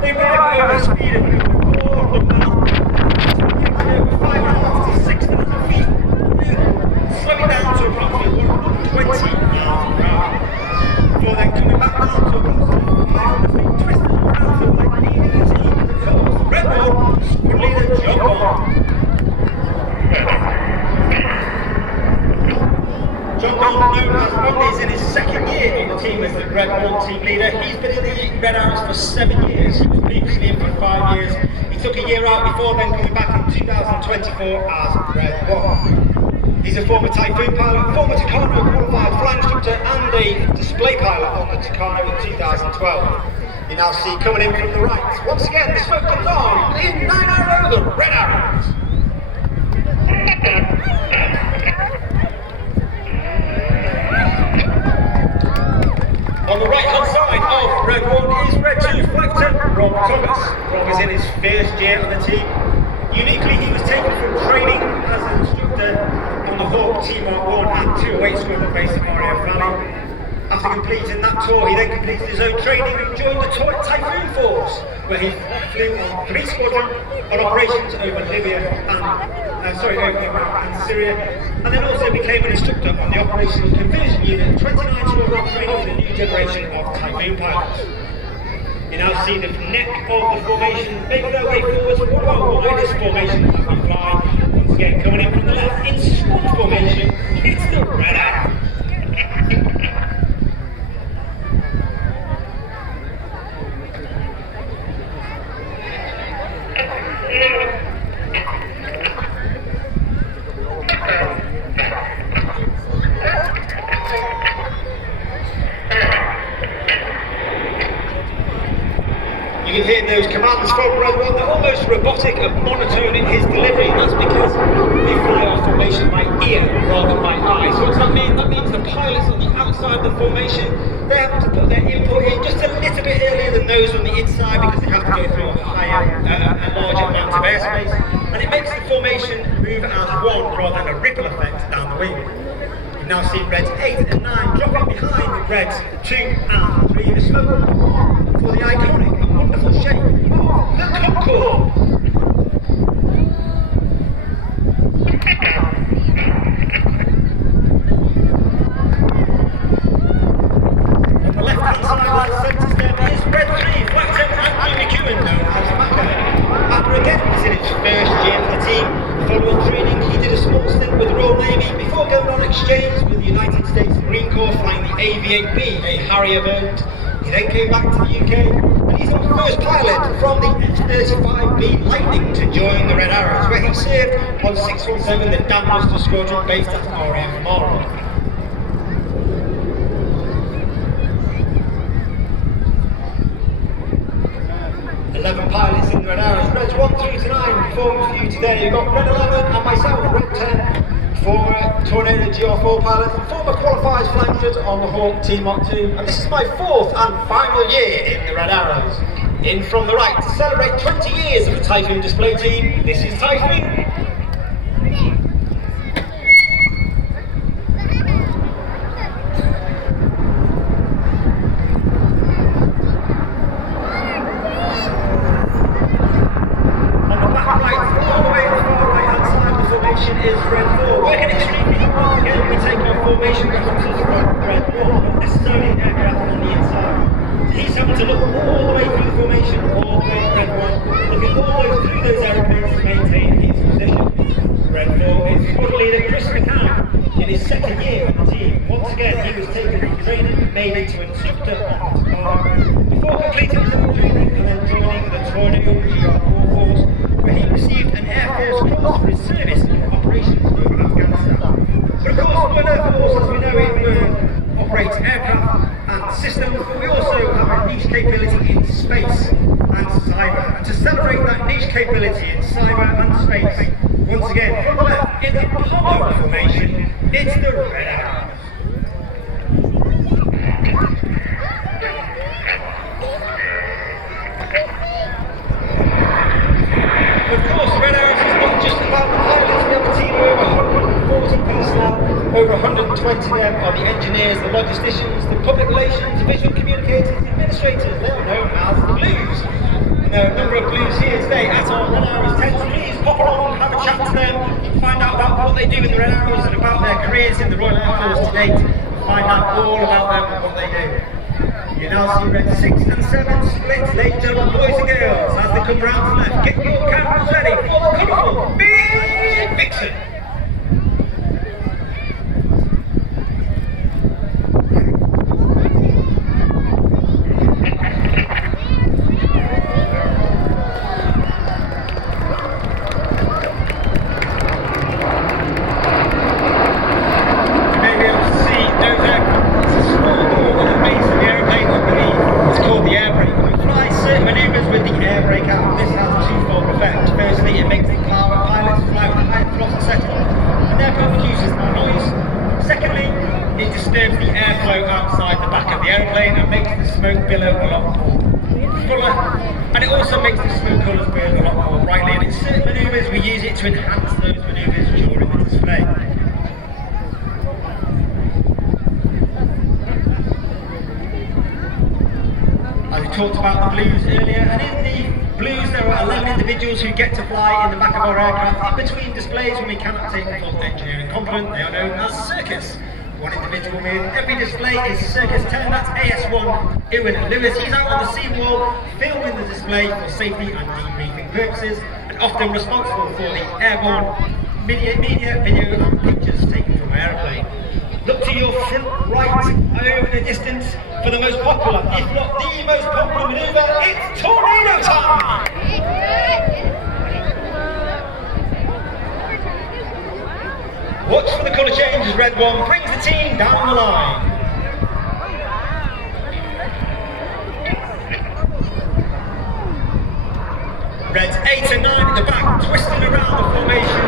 They arrive over a speed of over 400 miles, over 5.5 to 6,000 feet, slowing down to approximately 120 miles per hour, before then coming back down to approximately 500 feet, twisting around to like leading the team as it goes. Red Bull, squad leader jump on. John Ball, known as Bond, is in his second year on the team as the Red Bull team leader. He's been in the Red Arrows for 7 years. He was previously in for 5 years. He took a year out before then coming back in 2024 as Red Bull. He's a former Typhoon pilot, former Tucano qualified flying instructor and a display pilot on the Tucano in 2012. You now see coming in from the right. Once again, the smoke comes on in 9 Arrow, the Red Arrows. On the right hand side of Red 1 is Red 2 Flight Lieutenant Rob Thomas. Rob is in his first year on the team. Uniquely, he was taken from training as an instructor on the Hawk T-Mark 1 and 2 away school based at RAF Valley. After completing that tour, he then completed his own training and joined the Typhoon Force, where he flew on 3 squadrons on operations over Libya and Syria, and then also became an instructor on the Operational Conversion Unit 29 squadron training with a new generation of Typhoon pilots. You now see the neck of the formation making their way forwards for one of our widest formations as we fly. Once again, coming in from the left in squad formation, it's the Red Arrow. You can hear those commands from Red 1, they're almost robotic and monotone in his delivery, and that's because we fly our formation by ear rather than by eye. So what does that mean? That means the pilots on the outside of the formation, they have to put their input in just a little bit earlier than those on the inside because they have to go through a larger amount of airspace, and it makes the formation move as one rather than a ripple effect down the wing. You now see Reds 8 and 9 dropping behind Reds 2 and 3, the smoke for the iconic and wonderful shape of the Concorde. On the left hand side of that centre step is Red 3 Flight Lieutenant Andrew McEwen, known as Maka. Maka again is in his first year for the team. Following training, he did a small stint with the Royal Navy before going on exchange with the United States Marine Corps flying the AV-8B, a Harrier variant. He then came back to the UK, and he's the first pilot from the F-35B Lightning to join the Red Arrows, where he served on 617, the Dambuster Squadron based at RAF Marlborough. 11 pilots in the Red Arrows, Reds 1 through to 9, performing for you today. You've got Red 11 and myself, Red 10, former Tornado GR4 pilot and former qualified flight instructor on the Hawk T-Mark 2, and this is my 4th and final year in the Red Arrows. In from the right to celebrate 20 years of the Typhoon display team, this is Typhoon. Is Red 4. Working extremely hard again, we take our formation references from Red 1, not necessarily an aircraft on the inside. So he's having to look all the way through the formation, all the way to Red 1, looking all the way through those aeroplanes to maintain his position. Red 4 is squad leader Chris McCann in his second year on the team. Once again, he was taken from training, made into an instructor on the Tucano, before completing his own training and then joining the Tornado GR4 force, where he received an Air Force Cross for his service operations over Afghanistan. But of course, we're Air Force, as we know it, operates aircraft and systems, but we also have a niche capability in space and cyber. And to celebrate that niche capability in cyber and space, once again, from the left, in the Apollo formation, it's the Red Arrows. Of course, the Red Arrows is not just about the pilots. We have a team of over 140 personnel, over 120 of them are the engineers, the logisticians, the public relations, the visual communicators, the administrators. They're known as the Blues. a number of blues here today at our Red Arrows tent. Please pop along, have a chat to them, find out about what they do in the Red Arrows and about their careers in the Royal Air Force to date. Find out all about them and what they do. You now see Red 6 and 7 split, ladies and gentlemen, boys and girls, as they come round to left. Get your cameras ready for the colourful Big Vixen. The airflow outside the back of the aeroplane and makes the smoke billow a lot more fuller, and it also makes the smoke colours burn a lot more brightly, and in certain manoeuvres we use it to enhance those manoeuvres during the display. As we talked about the blues earlier, and in the blues there are 11 individuals who get to fly in the back of our aircraft in between displays when we cannot take the full engineering complement. They are known as circus. One individual with every display is Circus 10, that's AS1 Ewan Lewis. He's out on the seawall filming the display for safety and debriefing purposes, and often responsible for the airborne media, video and pictures taken from our aeroplane. Look to your front right over the distance for the most popular, if not the most popular manoeuvre. It's tornado time! Watch for the colour change as Red 1 brings the team down the line. Reds 8 and 9 at the back, twisting around the formation.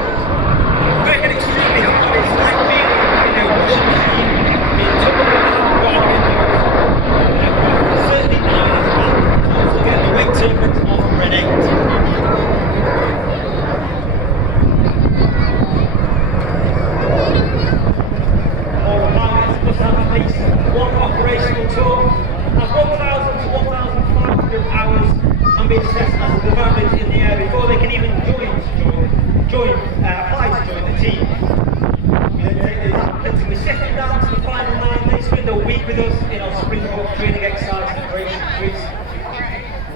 Working extremely hard, it's like being in a washing machine, being tuggled around while indoors. Certainly 9 at the back, also get the wing turbulence of Red 8. One operational tour has 1,000 to 1,500 hours and be assessed as a development in the air before they can even apply to join the team. We then take these applicants and we sift them down to the final 9. They spend a week with us in our Springbok training exercise in Croatia, Greece.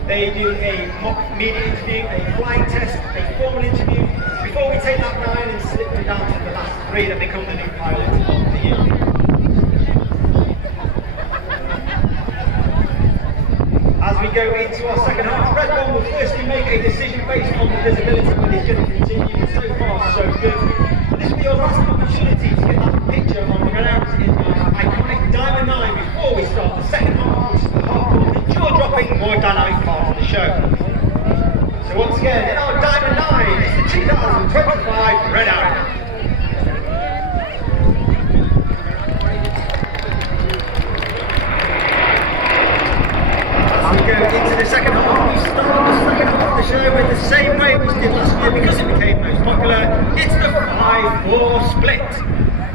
They do a mock media interview, a flying test, a formal interview before we take that 9 and slip them down to the last 3 that become the new pilots of the year. As we go into our second half, Red 1 will firstly make a decision based on the visibility, but it's going to continue. So far, so good. And this will be your last opportunity to get that picture on the Red Arrows in my iconic Diamond 9 before we start the second half, which is the hardcore, the jaw-dropping, more dynamic part of the show. So once again, in our Diamond 9, it's the 2025 Red Arrows. Go into the second half. We start the second half of the show with the same way we did last year because it became most popular. It's the 5-4 split.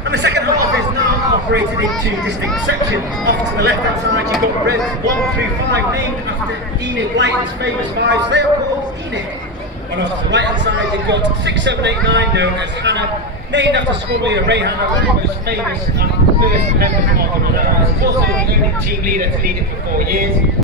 And the second half is now operated in 2 distinct sections. Off to the left hand side you've got Reds 1 through 5 named after Enid Blyton's famous 5s. They are called Enid. And off to the right hand side you've got 6, 7, 8, 9 known as Hannah, named after Squadron Rayhanna, one of the most famous and first members of the Red Arrows. Also the only team leader to lead it for 4 years.